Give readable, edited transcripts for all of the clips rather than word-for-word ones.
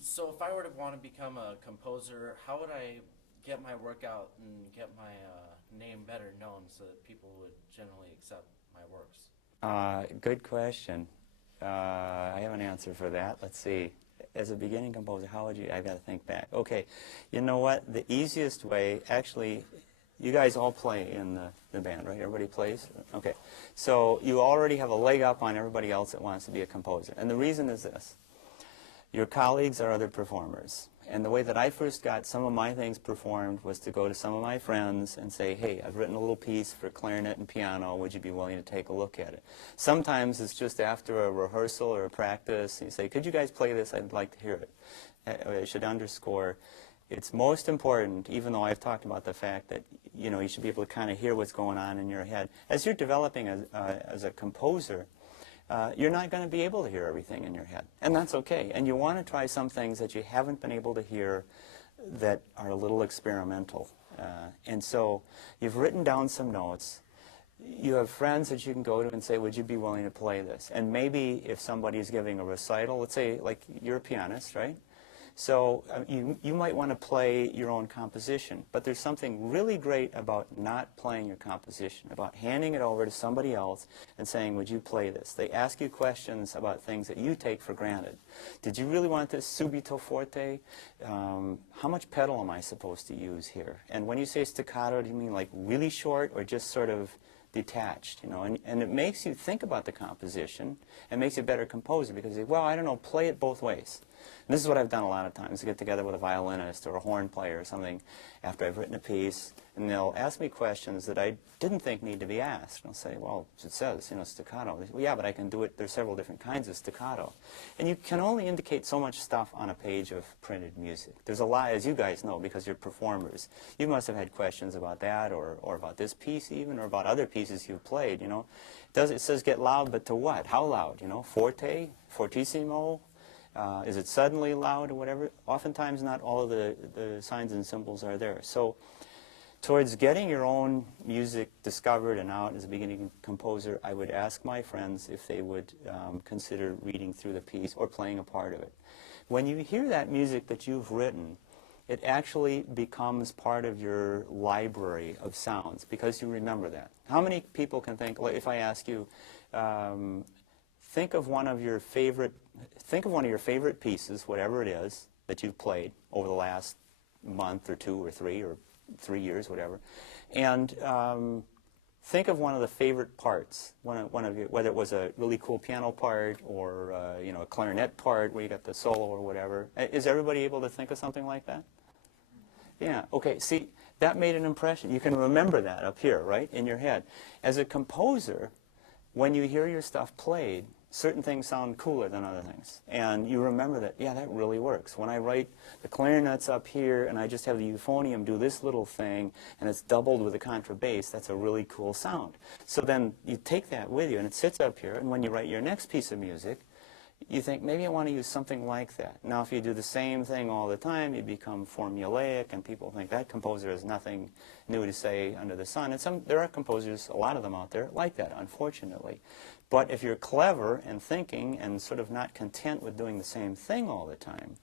So if I were to want to become a composer, how would I get my work out and get my name better known so that people would generally accept my works? Good question. I have an answer for that. Let's see. As a beginning composer, how would you, I've got to think back. Okay, you know what? The easiest way, actually, you guys all play in the band, right? Everybody plays? Okay. So you already have a leg up on everybody else that wants to be a composer. And the reason is this. Your colleagues are other performers. And the way that I first got some of my things performed was to go to some of my friends and say, hey, I've written a little piece for clarinet and piano. Would you be willing to take a look at it? Sometimes it's just after a rehearsal or a practice. And you say, could you guys play this? I'd like to hear it. I should underscore, it's most important, even though I've talked about the fact that you should be able to kind of hear what's going on in your head. As you're developing as a composer, you're not going to be able to hear everything in your head, and that's okay. And you want to try some things that you haven't been able to hear that are a little experimental. And so you've written down some notes. You have friends that you can go to and say, would you be willing to play this? And maybe if somebody is giving a recital, let's say like you're a pianist, right? So you might want to play your own composition, but there's something really great about not playing your composition, about handing it over to somebody else and saying, would you play this? They ask you questions about things that you take for granted. Did you really want this subito forte? How much pedal am I supposed to use here? And when you say staccato, do you mean like really short or just sort of detached, and it makes you think about the composition and makes you a better composer because you say, well, I don't know, play it both ways. And this is what I've done a lot of times. I get together with a violinist or a horn player or something after I've written a piece, and they'll ask me questions that I didn't think need to be asked. And I'll say, well, it says, staccato. They say, well, yeah, but I can do it. There's several different kinds of staccato. And you can only indicate so much stuff on a page of printed music. There's a lot, as you guys know, because you're performers. You must have had questions about that or about this piece even or about other pieces you've played, It says get loud, but to what? How loud, Forte? Fortissimo? Is it suddenly loud or whatever? Oftentimes not all of the signs and symbols are there. So towards getting your own music discovered and out as a beginning composer, I would ask my friends if they would consider reading through the piece or playing a part of it. When you hear that music that you've written, it actually becomes part of your library of sounds because you remember that. How many people can think, if I ask you, think of one of your favorite pieces, whatever it is, that you've played over the last month or 2 or 3 or 3 years, whatever, and think of one of the favorite parts, one of your, whether it was a really cool piano part or a clarinet part where you got the solo or whatever. Is everybody able to think of something like that? Yeah, okay, see, that made an impression. You can remember that up here, right, in your head. As a composer, when you hear your stuff played, certain things sound cooler than other things. And you remember that, yeah, that really works. When I write the clarinet's up here and I just have the euphonium do this little thing and it's doubled with a contrabass, that's a really cool sound. So then you take that with you and it sits up here, and when you write your next piece of music, you think, maybe I want to use something like that. Now, if you do the same thing all the time, you become formulaic, and people think that composer has nothing new to say under the sun. And there are composers, a lot of them out there, like that, unfortunately. But if you're clever and thinking and sort of not content with doing the same thing all the time,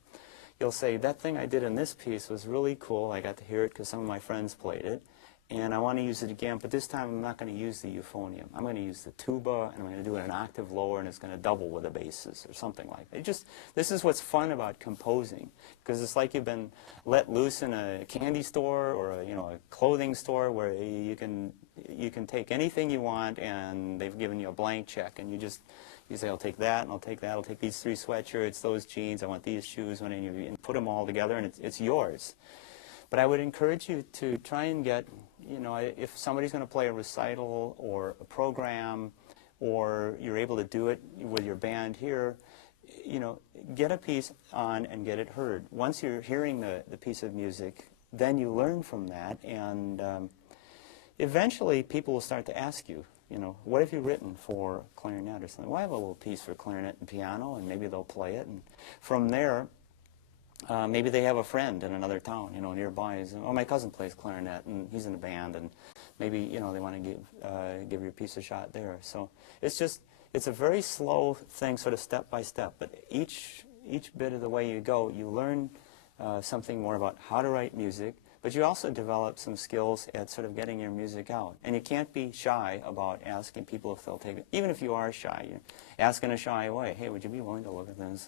you'll say, that thing I did in this piece was really cool. I got to hear it because some of my friends played it. And I want to use it again, but this time I'm not going to use the euphonium. I'm going to use the tuba, and I'm going to do it an octave lower, and it's going to double with the basses or something like that. This is what's fun about composing, because it's like you've been let loose in a candy store or a clothing store where you can take anything you want, and they've given you a blank check, and you say, I'll take that, and I'll take that, I'll take these 3 sweatshirts, those jeans, I want these shoes, and you put them all together, and it's yours. But I would encourage you to try and get, if somebody's going to play a recital or a program, or you're able to do it with your band here, get a piece on and get it heard. Once you're hearing the piece of music, then you learn from that, and eventually people will start to ask you, what have you written for clarinet or something? Well, I have a little piece for clarinet and piano, and maybe they'll play it, and from there, maybe they have a friend in another town, nearby. Oh, my cousin plays clarinet, and he's in a band, and maybe, they want to give your piece a shot there. So it's a very slow thing, sort of step by step. But each each bit of the way you go, you learn something more about how to write music, but you also develop some skills at sort of getting your music out. And you can't be shy about asking people if they'll take it. Even if you are shy, you ask in a shy way, hey, would you be willing to look at this?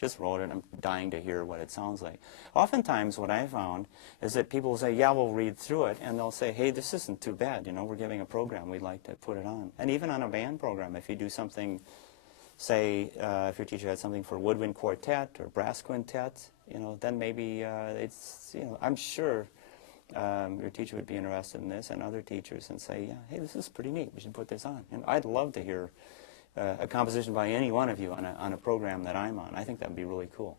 Just wrote it. I'm dying to hear what it sounds like. Oftentimes what I found is that people will say, yeah, we'll read through it. And they'll say, hey, this isn't too bad. You know, we're giving a program. We'd like to put it on. And even on a band program, if you do something, say, if your teacher had something for woodwind quartet or brass quintet, you know, then maybe it's, you know, I'm sure your teacher would be interested in this, and other teachers, and say, yeah, hey, this is pretty neat. We should put this on. And I'd love to hear a composition by any one of you on a program that I'm on. I think that would be really cool.